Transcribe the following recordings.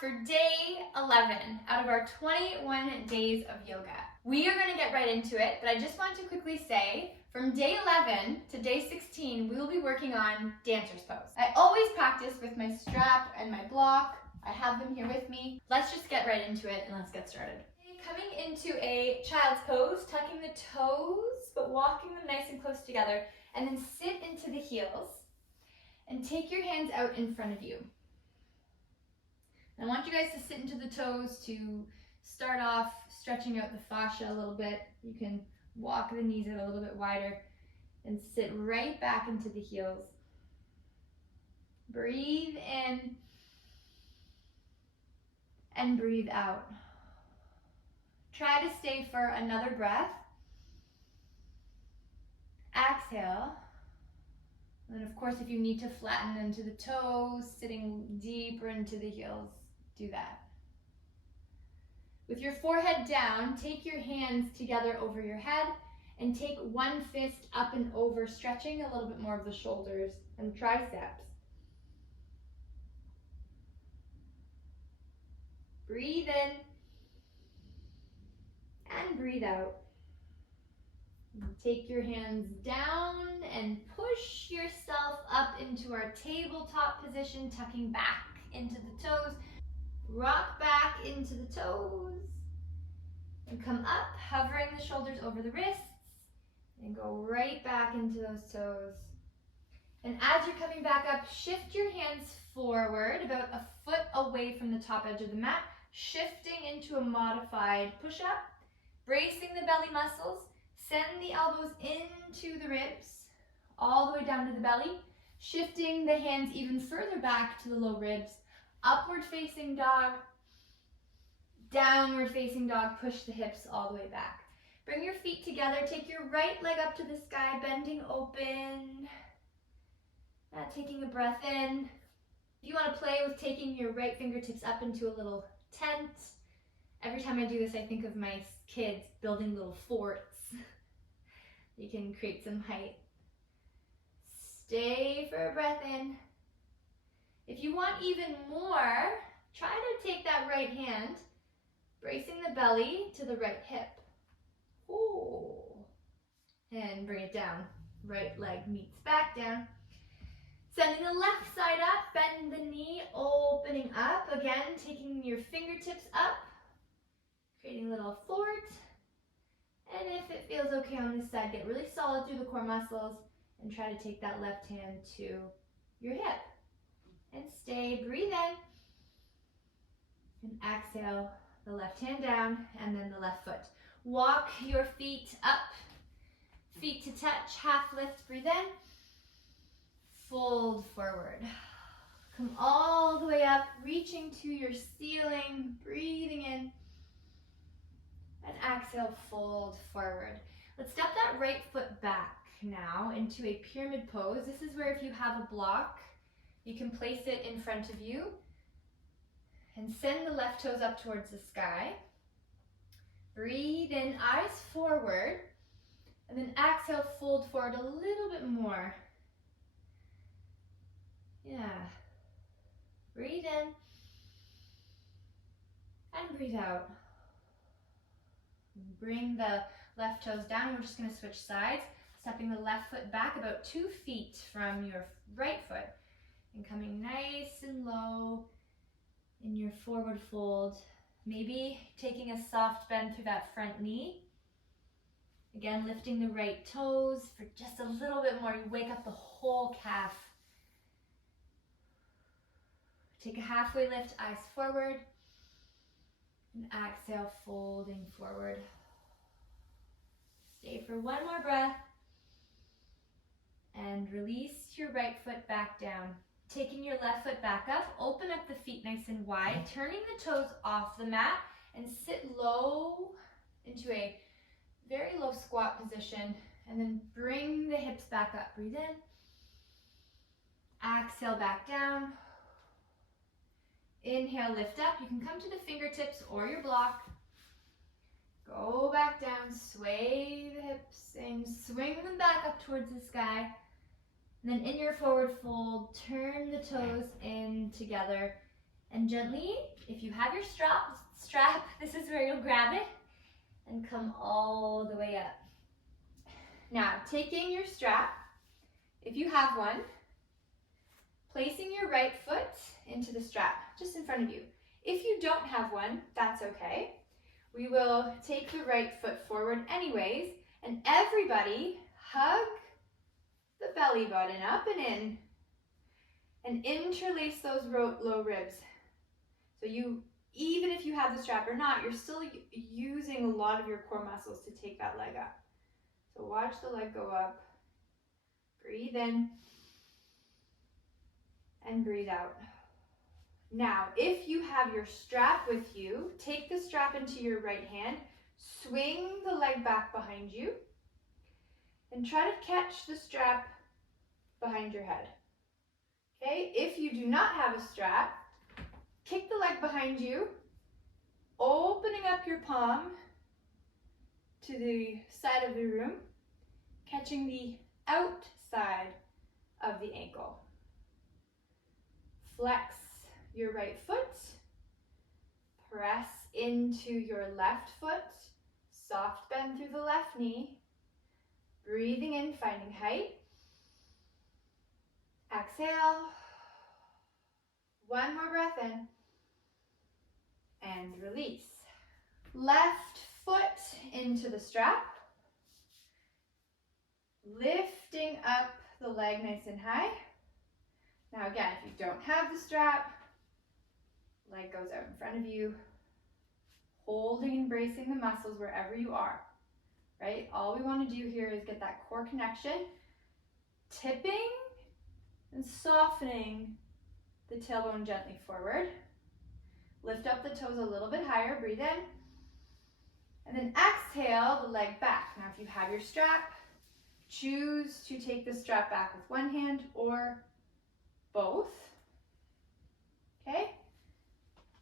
for day 11 out of our 21 days of yoga. We are going to get right into it, but I just want to quickly say from day 11 to day 16, we will be working on dancer's pose. I always practice with my strap and my block. I have them here with me. Let's just get right into it and let's get started. Coming into a child's pose, tucking the toes, but walking them nice and close together, and then sit into the heels and take your hands out in front of you. I want you guys to sit into the toes to start off stretching out the fascia a little bit. You can walk the knees out a little bit wider and sit right back into the heels. Breathe in and breathe out. Try to stay for another breath. Exhale. And then of course, if you need to flatten into the toes, sitting deeper into the heels, do that. With your forehead down, take your hands together over your head and take one fist up and over, stretching a little bit more of the shoulders and triceps. Breathe in and breathe out. Take your hands down and push yourself up into our tabletop position, tucking back into the toes. Rock back into the toes and come up, hovering the shoulders over the wrists, and go right back into those toes. And as you're coming back up, shift your hands forward about a foot away from the top edge of the mat, shifting into a modified push-up, bracing the belly muscles. Send the elbows into the ribs, all the way down to the belly, shifting the hands even further back to the low ribs. Upward facing dog, downward facing dog, push the hips all the way back. Bring your feet together, take your right leg up to the sky, bending open. Now taking a breath in. If you want to play with taking your right fingertips up into a little tent, every time I do this I think of my kids building little forts. You can create some height. Stay for a breath in. If you want even more, try to take that right hand, bracing the belly to the right hip. Ooh. And bring it down. Right leg meets back down. Sending the left side up, bend the knee, opening up. Again, taking your fingertips up, creating a little fort. And if it feels okay on this side, get really solid through the core muscles and try to take that left hand to your hip. And stay, breathe in. And exhale, the left hand down and then the left foot. Walk your feet up, feet to touch, half lift, breathe in. Fold forward. Come all the way up, reaching to your ceiling, breathing in. And exhale, fold forward. Let's step that right foot back now into a pyramid pose. This is where if you have a block, you can place it in front of you and send the left toes up towards the sky. Breathe in, eyes forward, and then exhale, fold forward a little bit more. Yeah. Breathe in and breathe out. Bring the left toes down. We're just going to switch sides, stepping the left foot back about 2 feet from your right foot and coming nice and low in your forward fold. Maybe taking a soft bend through that front knee. Again, lifting the right toes for just a little bit more. You wake up the whole calf. Take a halfway lift, eyes forward. And exhale, folding forward. Stay for one more breath. And release your right foot back down. Taking your left foot back up, open up the feet nice and wide, turning the toes off the mat, and sit low into a very low squat position. And then bring the hips back up. Breathe in. Exhale, back down. Inhale, lift up. You can come to the fingertips or your block. Go back down, sway the hips and swing them back up towards the sky. And then in your forward fold, turn the toes in together And gently, if you have your strap, this is where you'll grab it and come all the way up. Now, taking your strap, if you have one, placing your right foot into the strap, just in front of you. If you don't have one, that's okay. We will take the right foot forward anyways, and everybody hug the belly button up and in, and interlace those low ribs. So you, even if you have the strap or not, you're still using a lot of your core muscles to take that leg up. So watch the leg go up, breathe in, and breathe out. Now, if you have your strap with you, take the strap into your right hand, swing the leg back behind you, and try to catch the strap behind your head. Okay, if you do not have a strap, kick the leg behind you, opening up your palm to the side of the room, catching the outside of the ankle. Flex your right foot, press into your left foot, soft bend through the left knee, breathing in, finding height. Exhale, one more breath in, and release. Left foot into the strap, lifting up the leg nice and high. Now again, if you don't have the strap, leg goes out in front of you, holding and bracing the muscles wherever you are, right? All we want to do here is get that core connection, tipping and softening the tailbone gently forward. Lift up the toes a little bit higher, breathe in, and then exhale the leg back. Now if you have your strap, choose to take the strap back with one hand or both, okay?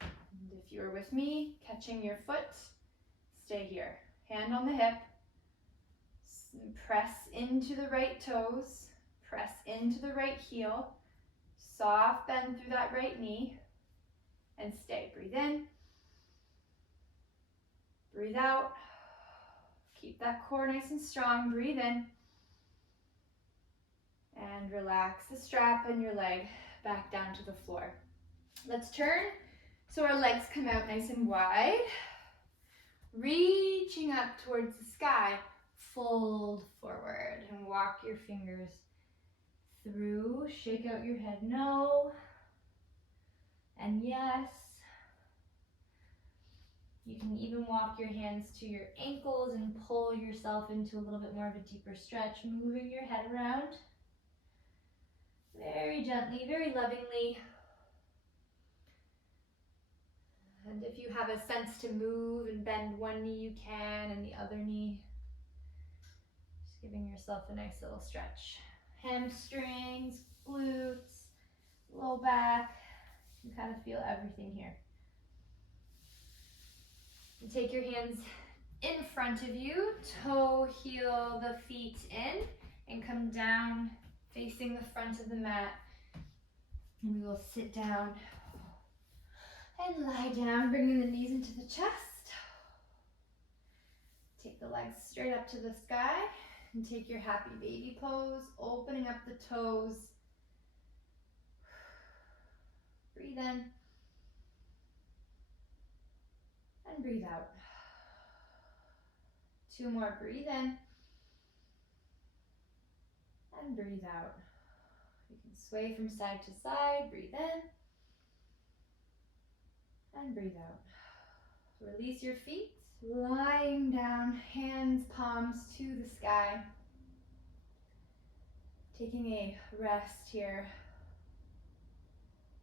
And if you're with me, catching your foot, stay here. Hand on the hip, press into the right toes, press into the right heel, soft bend through that right knee, and stay. Breathe in, breathe out, keep that core nice and strong, breathe in, and relax the strap and your leg back down to the floor. Let's turn so our legs come out nice and wide, reaching up towards the sky. Fold forward and walk your fingers through. Shake out your head no and yes. You can even walk your hands to your ankles and pull yourself into a little bit more of a deeper stretch, moving your head around very gently, very lovingly. And if you have a sense to move and bend one knee, you can, and the other knee. Just giving yourself a nice little stretch. Hamstrings, glutes, low back. You can kind of feel everything here. And take your hands in front of you, toe, heel, the feet in, and come down facing the front of the mat. And we will sit down and lie down, bringing the knees into the chest. Take the legs straight up to the sky and take your happy baby pose, opening up the toes. Breathe in and breathe out. Two more, breathe in and breathe out. You can sway from side to side, breathe in and breathe out. Release your feet, lying down, hands, palms to the sky. Taking a rest here.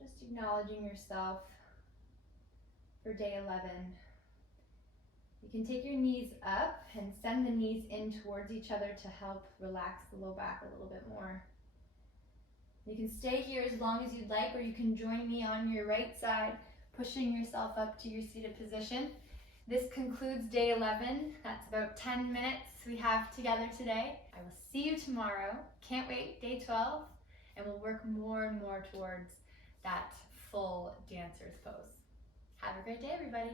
Just acknowledging yourself for day 11. You can take your knees up and send the knees in towards each other to help relax the low back a little bit more. You can stay here as long as you'd like, or you can join me on your right side, pushing yourself up to your seated position. This concludes day 11. That's about 10 minutes we have together today. I will see you tomorrow. Can't wait, day 12, and we'll work more and more towards that full dancer's pose. Have a great day, everybody.